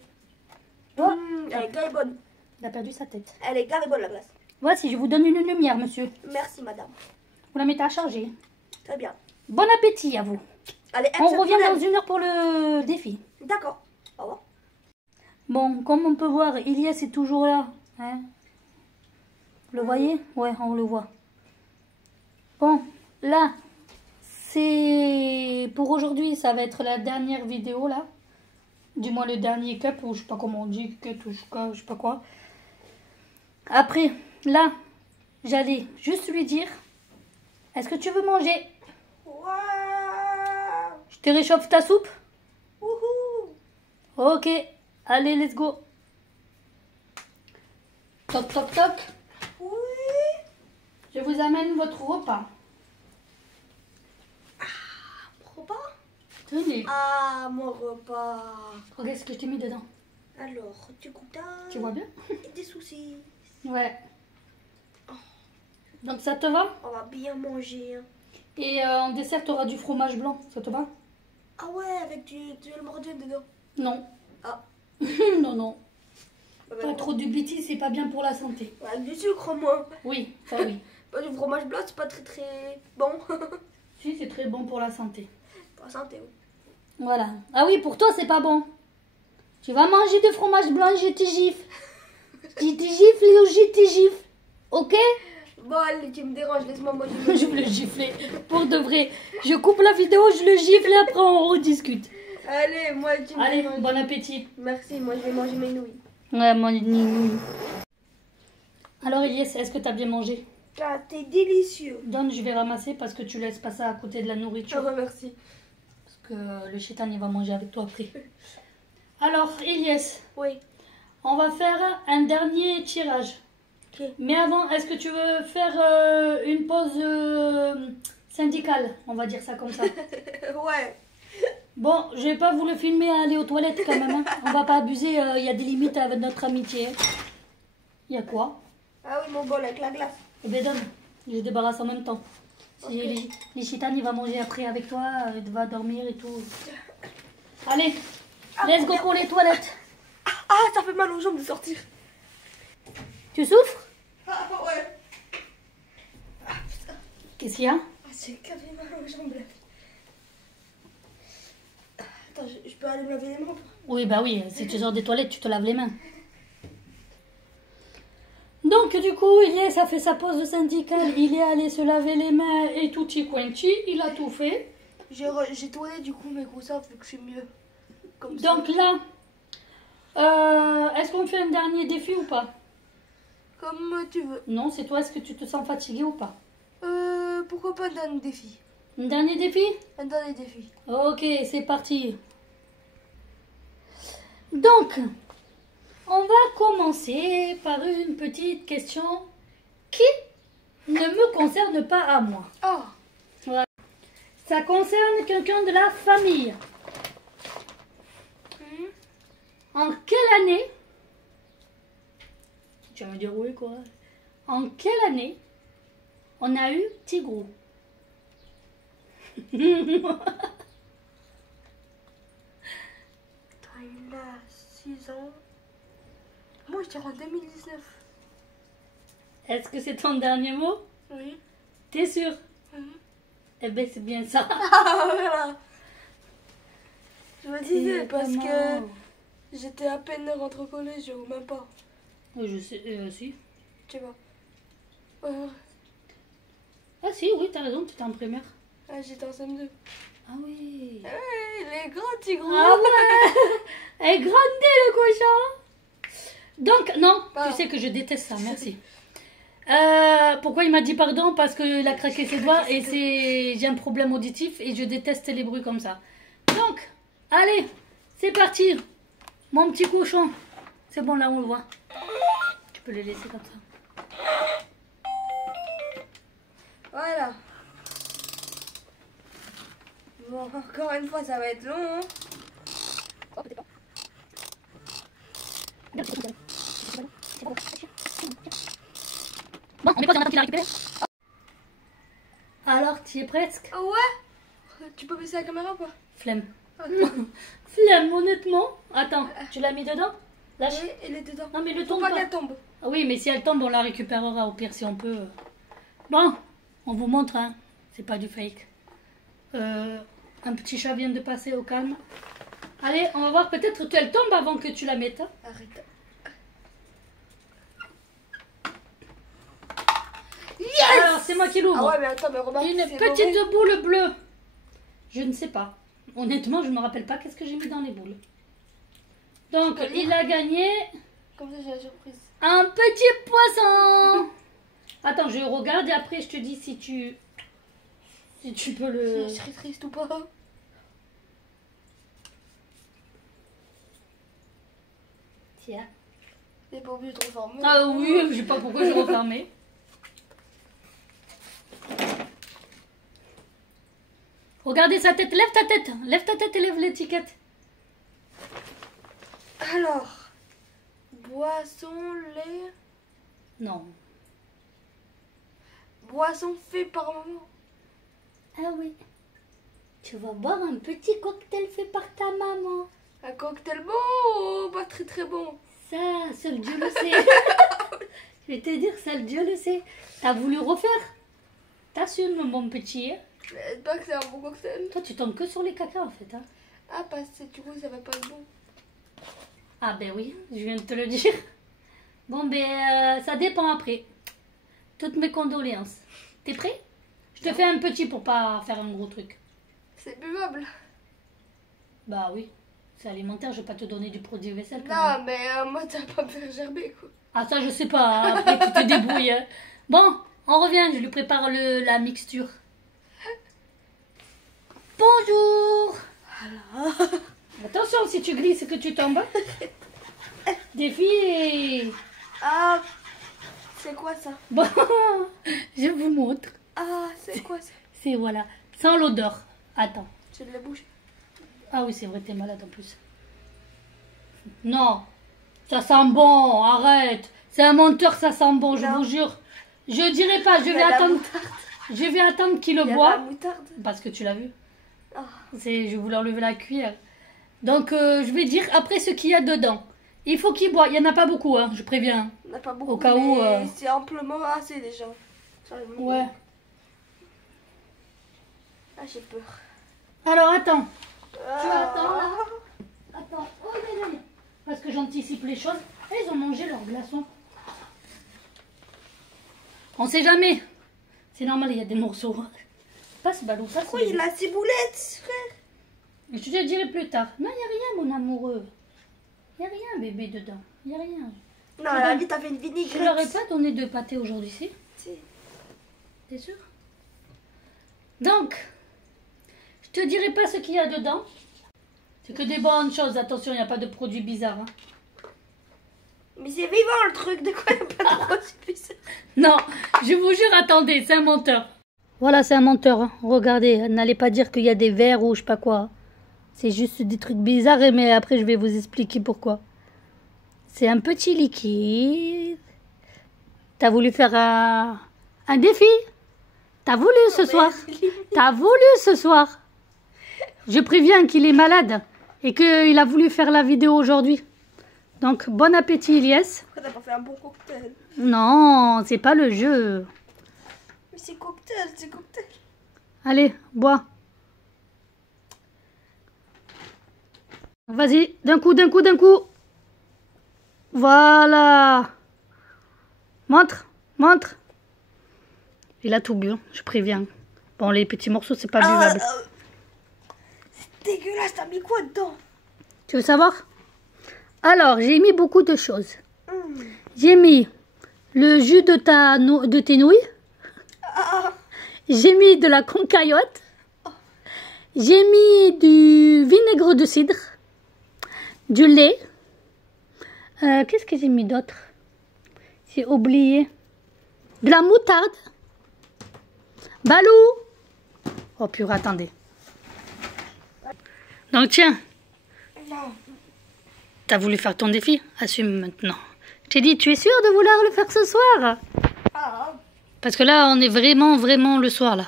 Toi, Elle est carré bonne. il a perdu sa tête. Elle est carré bonne la glace. Voici, je vous donne une lumière, monsieur. Merci madame. Vous la mettez à charger. Très bien. Bon appétit à vous. Allez, On revient dans 1 heure pour le défi. D'accord. Au revoir. Bon, comme on peut voir, Ilyes est toujours là. Hein? Vous le voyez? Ouais, on le voit. Bon, là, c'est... Pour aujourd'hui, ça va être la dernière vidéo, là. Du moins, le dernier cup, ou je sais pas comment on dit, cut, ou je sais pas quoi. Après, là, j'allais juste lui dire, est-ce que tu veux manger? Waouh. Je te réchauffe ta soupe? Wouhou. Ok, allez, let's go. Toc, toc, toc. Oui. Je vous amène votre repas. Repas. Tenez. Ah, mon repas. Regarde ce que je t'ai mis dedans. Alors, du gouda. Tu vois bien? Et des soucis. Ouais. Donc ça te va? On va bien manger. Hein. Et en dessert, tu auras du fromage blanc. Ça te va? Ah ouais, avec du Elmordien dedans. Non. Ah. Non, non. Bah, Pas trop de bêtises, c'est pas bien pour la santé. Avec du sucre au moins. Oui, ça oui. Pas du fromage blanc, c'est pas très bon. Si, c'est très bon pour la santé. Pour la santé, oui. Voilà. Ah oui, pour toi, c'est pas bon. Tu vas manger du fromage blanc et je te gifle. Je te gifle ou je te gifle. Ok? Bon, allez, tu me déranges, laisse-moi manger. Je vais le gifler. Pour de vrai. Je coupe la vidéo, je le gifle et après on rediscute. Allez, moi, tu me Allez, déranges. bon appétit. Merci, moi, je vais manger mes nouilles. Ouais, moi, ni. Alors, Ilyes, est-ce que tu as bien mangé? Ah, t'es délicieux. Donne, je vais ramasser parce que tu laisses pas ça à côté de la Ah, nourriture. bah, merci. Parce que le chétan, il va manger avec toi après. Alors, Ilyes, Oui. on va faire un dernier tirage. Ok. Mais avant, est-ce que tu veux faire une pause syndicale? On va dire ça comme ça. Ouais. Bon, je vais pas vous le filmer à aller aux toilettes quand même. Hein. On va pas abuser, il y a des limites avec notre amitié. Il y a quoi? Ah oui, mon bol avec la glace. Eh ben donne, je débarrasse en même temps. Si Ok. les chitanes, il va manger après avec toi, il va dormir et tout. Allez, let's go pour les toilettes. Ah, ça fait mal aux jambes de sortir. Tu souffres? Ah, ouais. Qu'est-ce qu'il y a? Ah, j'ai carré mal aux jambes, la fille. Attends, je peux aller me laver les mains? Oui, bah oui, si tu sors des toilettes, tu te laves les mains. Donc, du coup, Ilyes a fait sa pause syndicale. Il est allé se laver les mains et tutti quanti. Il a tout fait. J'ai tourné du coup mes coussins, vu que je suis mieux. Comme ça. Donc là, est-ce qu'on fait un dernier défi ou pas? Comme tu veux. Non, c'est toi, est-ce que tu te sens fatigué ou pas? Pourquoi pas un dernier défi? Un dernier défi? Un dernier défi. Ok, c'est parti. Donc, on va commencer par une petite question qui ne me concerne pas à moi. Oh. Voilà. Ça concerne quelqu'un de la famille. En quelle année? Tu vas me dire oui quoi. En quelle année on a eu Tigrou? Attends, il a 6 ans. Moi, je dirais en 2019. Est-ce que c'est ton dernier mot? Oui. T'es sûr? Eh ben c'est bien ça. Ah, voilà. Je me disais C'est parce comment? que j'étais à peine rentrée au collège ou même pas. Je sais, si. Tu vois. Ah si, oui, t'as raison, tu étais en primaire. Ah, j'étais en CM2. Ah oui. Ouais, les grands Tigrou. Ah ouais. Elle est grande le cochon. Donc, non, Ah. tu sais que je déteste ça, merci. Pourquoi il m'a dit pardon? Parce qu'il a craqué ses doigts et j'ai un problème auditif et je déteste les bruits comme ça. Donc, allez, c'est parti. Mon petit cochon. C'est bon, là on le voit. Tu peux le laisser comme ça. Voilà. Bon, encore une fois, ça va être long. Hein. Oh, peut-être pas. Bon, on est pas dans la qu'il a récupéré. Alors, tu y es presque? Ah ouais? Tu peux baisser la caméra ou pas? Flemme. Ah, Flemme, honnêtement. Attends, tu l'as mis dedans? Lâche. Et elle est dedans. Non, mais le Faut tombe pas pas. qu'elle tombe. Ah oui, mais si elle tombe, on la récupérera au pire si on peut. Bon, on vous montre, hein. C'est pas du fake. Un petit chat vient de passer au calme. Allez, on va voir, peut-être qu'elle tombe avant que tu la mettes. Hein. Arrête. Alors, c'est moi qui l'ouvre. Ah ouais, mais attends, mais remarque, Une c'est petite mauvais. boule bleue. Je ne sais pas. Honnêtement, je ne me rappelle pas qu'est-ce que j'ai mis dans les boules. Donc, Tu peux lire il a gagné Comme ça, j'ai la surprise. un petit poisson. Attends, je regarde et après je te dis si tu peux le... Si je serais triste ou pas. Tiens. T'es pas obligé de reformer. Ah oui, je sais pas pourquoi j'ai refermé. Regardez sa tête, lève ta tête. Lève ta tête et lève l'étiquette. Alors, boisson, lait, Non. boisson fait par maman. Ah oui. Tu vas boire un petit cocktail fait par ta maman. Un cocktail bon, pas très très bon. Ça, seul Dieu le sait. Je vais te dire, seul Dieu le sait. T'as voulu refaire? T'assumes, mon petit. Hein? Mais pas que c'est un bon cocktail. Toi, tu tombes que sur les caca, en fait. Hein? Ah, parce que du coup, ça va pas être bon. Ah ben oui, je viens de te le dire. Bon, ben, ça dépend après. Toutes mes condoléances. T'es prêt? Je te fais un petit pour pas faire un gros truc. C'est buvable. Bah oui, c'est alimentaire, je vais pas te donner du produit vaisselle. quand même. Non, mais moi, ça va pas me faire gerber, quoi. Ah ça, je sais pas, hein. Après tu te débrouilles. Hein. Bon, on revient, je lui prépare la mixture. Bonjour. Attention, si tu glisses et que tu tombes. Défi. Ah, c'est quoi ça? Bon, je vous montre. Ah, c'est quoi ça? C'est voilà, sans l'odeur. Attends. J'ai de la bouche. Ah oui, c'est vrai, t'es malade en plus. Non, ça sent bon, arrête. C'est un menteur, ça sent bon, je Non. vous jure. Je dirai pas, je Il y vais a de la attendre. moutarde. Je vais attendre qu'il le Il y a de boit. la moutarde. Parce que tu l'as vu. Ah. Je voulais enlever la cuillère. Donc, je vais dire après ce qu'il y a dedans. Il faut qu'il boit. Il n'y en a pas beaucoup, hein, je préviens. On n'a pas beaucoup, Au cas où, mais c'est amplement assez déjà. Ouais. Ah, j'ai peur. Alors, attends. Ah. attends, là. Attends. Oh, là, là. Parce que j'anticipe les choses. Et ils ont mangé leur glaçon. On sait jamais. C'est normal, il y a des morceaux. Passe, Balou, passe. Pourquoi il a 6 boulettes, frère? Je te dirai plus tard. Non, il n'y a rien, mon amoureux. Il n'y a rien, bébé, dedans. Il n'y a rien. Non, la vie, t'as fait une Je vinaigrette. leur ai pas donné de pâté aujourd'hui, si? Si. T'es sûr? Donc, je te dirai pas ce qu'il y a dedans. C'est que des bonnes choses. Attention, il n'y a pas de produits bizarres. Hein. Mais c'est vivant le truc, de quoi il n'y a pas de produit bizarre? Non, je vous jure, attendez, c'est un menteur. Voilà, c'est un menteur. Hein. Regardez, n'allez pas dire qu'il y a des verres ou je sais pas quoi. C'est juste des trucs bizarres, mais après je vais vous expliquer pourquoi. C'est un petit liquide. T'as voulu faire un défi? T'as voulu ce soir? T'as voulu ce soir? Je préviens qu'il est malade et qu'il a voulu faire la vidéo aujourd'hui. Donc, bon appétit, Ilyes. Pourquoi t'as pas fait un bon cocktail? Non, c'est pas le jeu. Mais c'est cocktail, c'est cocktail. Allez, bois. Vas-y, d'un coup, d'un coup, d'un coup. Voilà. Montre, montre. Il a tout bu, hein, je préviens. Bon, les petits morceaux, c'est pas buvable. C'est dégueulasse, t'as mis quoi dedans? Tu veux savoir? Alors, j'ai mis beaucoup de choses. J'ai mis le jus de tes nouilles. Ah, J'ai mis de la concaillotte. J'ai mis du vinaigre de cidre. Du lait. Qu'est-ce que j'ai mis d'autre? J'ai oublié. De la moutarde. Balou. Oh purée, attendez. Donc tiens. non. T'as voulu faire ton défi? Assume maintenant. Je t'ai dit, tu es sûr de vouloir le faire ce soir? Ah, Parce que là, on est vraiment, vraiment le soir, là.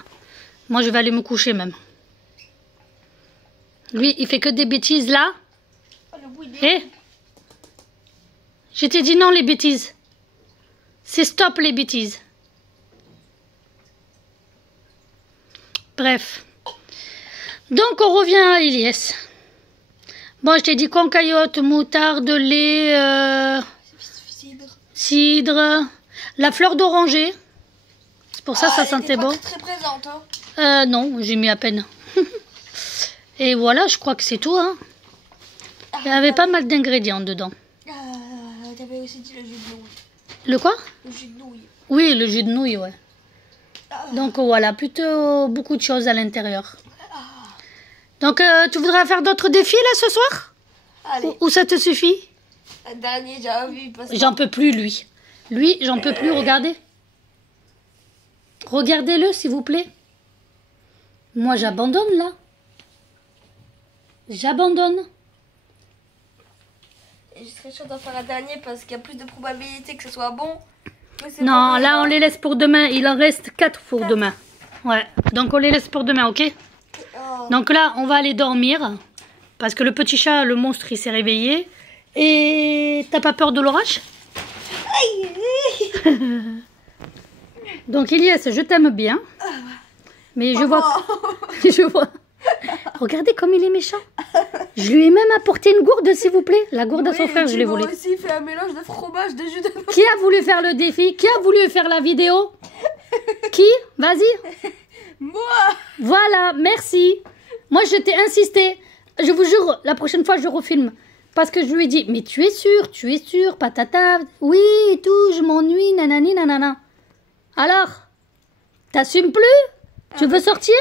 Moi, je vais aller me coucher, même. Lui, il fait que des bêtises, là. le bruit des... Eh? Je t'ai dit non les bêtises. C'est stop les bêtises. Bref. Donc on revient à Ilyes. Bon, je t'ai dit concaillotte, moutarde, lait, cidre, la fleur d'oranger. C'est pour ça, ça sentait bon. Très présente, hein. Non, j'ai mis à peine. Et voilà, je crois que c'est tout. Hein. Il y avait pas mal d'ingrédients dedans. T'avais aussi dit le jus de nouilles. Le quoi? Le jus de nouilles. Oui, le jus de nouilles, ouais. Donc voilà, plutôt beaucoup de choses à l'intérieur. Donc tu voudrais faire d'autres défis là ce soir? Allez. Ou ça te suffit? Un dernier, j'ai envie. J'en peux plus lui. Lui, j'en peux plus, regardez. Regardez-le s'il vous plaît. Moi j'abandonne là. J'abandonne. Et je serais chaude d'en faire un dernier parce qu'il y a plus de probabilité que ce soit bon. Non, là on les laisse pour demain. Il en reste 4 pour demain. Ouais, donc on les laisse pour demain, ok? Donc là, on va aller dormir. Parce que le petit chat, le monstre, il s'est réveillé. Et t'as pas peur de l'orage? Donc Ilyes, je t'aime bien. Mais je vois... je vois... Regardez comme il est méchant. Je lui ai même apporté une gourde, s'il vous plaît. La gourde à son frère, je l'ai volée. Moi aussi fait un mélange de fromage, de jus de... Qui a voulu faire le défi? Qui a voulu faire la vidéo? Qui? Vas-y. Moi. Voilà, merci. Moi, je t'ai insisté. Je vous jure, la prochaine fois, je refilme. Parce que je lui ai dit, mais tu es sûr, patata. Oui, tout, je m'ennuie, nanani, nanana. Alors, t'assumes plus? Tu veux sortir?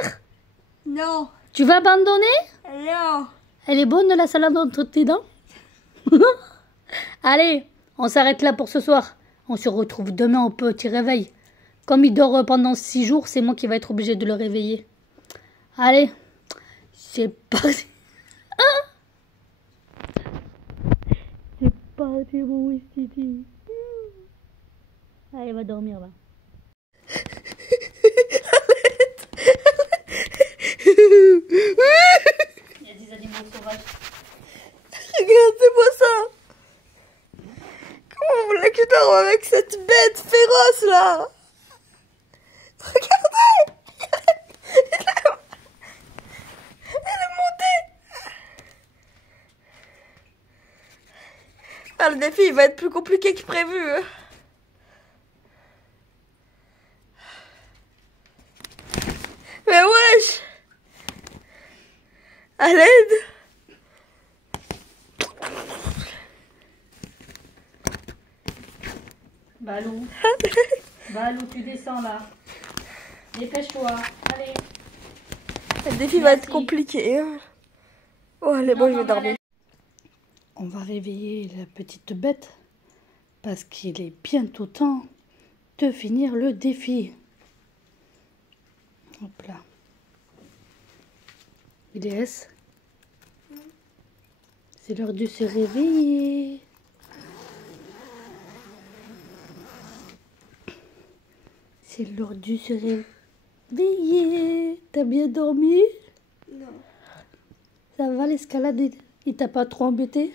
Non. Tu vas abandonner? Non. Elle est bonne la salade entre tes dents? Allez, on s'arrête là pour ce soir. On se retrouve demain au petit réveil. Comme il dort pendant 6 jours, c'est moi qui vais être obligée de le réveiller. Allez, c'est parti. C'est parti mon Wistiti. Allez, va dormir là. Il y a des animaux sauvages. Regardez-moi ça. Comment vous voulez que je dorme avec cette bête féroce là? Regardez. Elle est montée. Ah, le défi il va être plus compliqué que prévu. Mais wesh. À l'aide. Balou. Balou, tu descends là. Dépêche-toi. Allez. Le défi va être compliqué. Hein. Oh, allez, bon, je vais dormir. On va réveiller la petite bête parce qu'il est bientôt temps de finir le défi. Hop là. Ilyes, c'est l'heure de se réveiller. C'est l'heure de se réveiller. T'as bien dormi? Non. Ça va, l'escalade, il t'a pas trop embêté?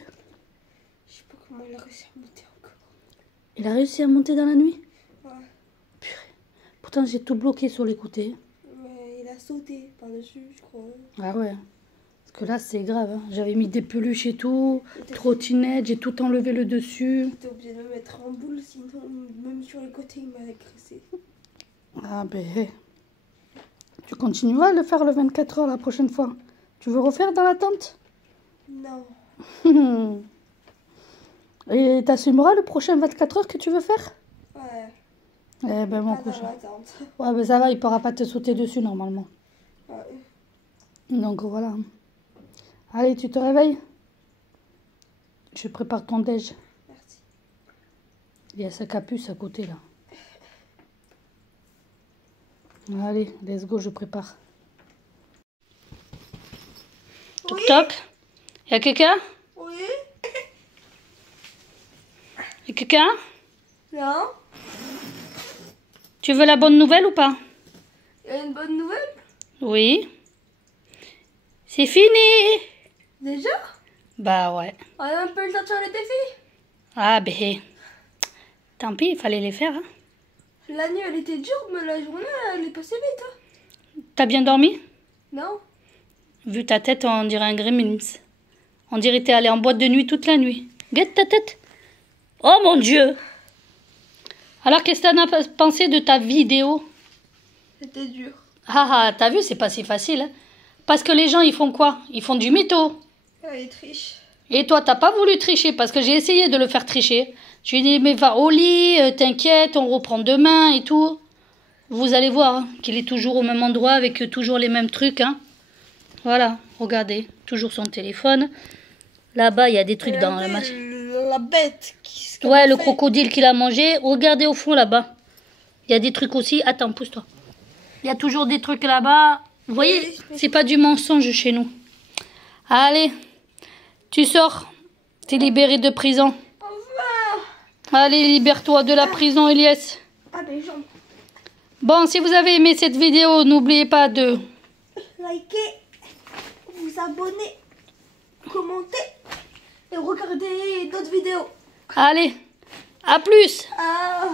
Je sais pas comment il a réussi à monter encore. Il a réussi à monter dans la nuit? Ouais. Purée. Pourtant, j'ai tout bloqué sur les côtés. Mais il a sauté par-dessus, je crois. Ah ouais. Parce que là, c'est grave. Hein. J'avais mis des peluches et tout. Trottinette, j'ai tout enlevé le dessus. J'étais obligée de me mettre en boule, sinon même sur les côtés, il m'a agressé. Ah ben. Tu continueras à le faire le 24 heures la prochaine fois. Tu veux refaire dans la tente? Non. Et t'assumeras le prochain 24 heures que tu veux faire? Ouais. Eh ben mon Pas dans cochon. la tente. Ouais ben ça va, il pourra pas te sauter dessus normalement. Ouais. Donc voilà. Allez, tu te réveilles? Je prépare ton déj. Merci. Il y a sa capuce à côté là. Allez, let's go, je prépare. Toc Oui. toc. Y a quelqu'un? Oui. Y a quelqu'un? Non. Tu veux la bonne nouvelle ou pas? Il y a une bonne nouvelle? Oui. C'est fini. Déjà? Bah ouais. On a même pas eu le temps de faire le défi? Ah, ben, tant pis, il fallait les faire. Hein. La nuit, elle était dure, mais la journée, elle est passée vite. Hein. T'as bien dormi? Non? Vu ta tête, on dirait un gremlins. On dirait que t'es allé en boîte de nuit toute la nuit. Guette ta tête. Oh mon Dieu! Alors, qu'est-ce que t'en as pensé de ta vidéo? C'était dur. Ah, ah, t'as vu, c'est pas si facile. Hein. Parce que les gens, ils font quoi? Ils font du mytho. Elle triche. Et toi, t'as pas voulu tricher parce que j'ai essayé de le faire tricher. Je lui ai dit, mais va au lit, t'inquiète, on reprend demain et tout. Vous allez voir hein, qu'il est toujours au même endroit avec toujours les mêmes trucs. Hein. Voilà, regardez, toujours son téléphone. Là-bas, il y a des trucs dans la machine. La bête. Ouais, le crocodile qu'il a mangé. Regardez au fond là-bas. Il y a des trucs aussi. Attends, pousse-toi. Il y a toujours des trucs là-bas. Vous voyez, c'est pas du mensonge chez nous. Allez, tu sors. T'es libéré de prison. Allez, libère-toi de la prison, Elias. Ah, mes jambes. Bon, si vous avez aimé cette vidéo, n'oubliez pas de liker, vous abonner, commenter et regarder d'autres vidéos. Allez, à plus. Ah.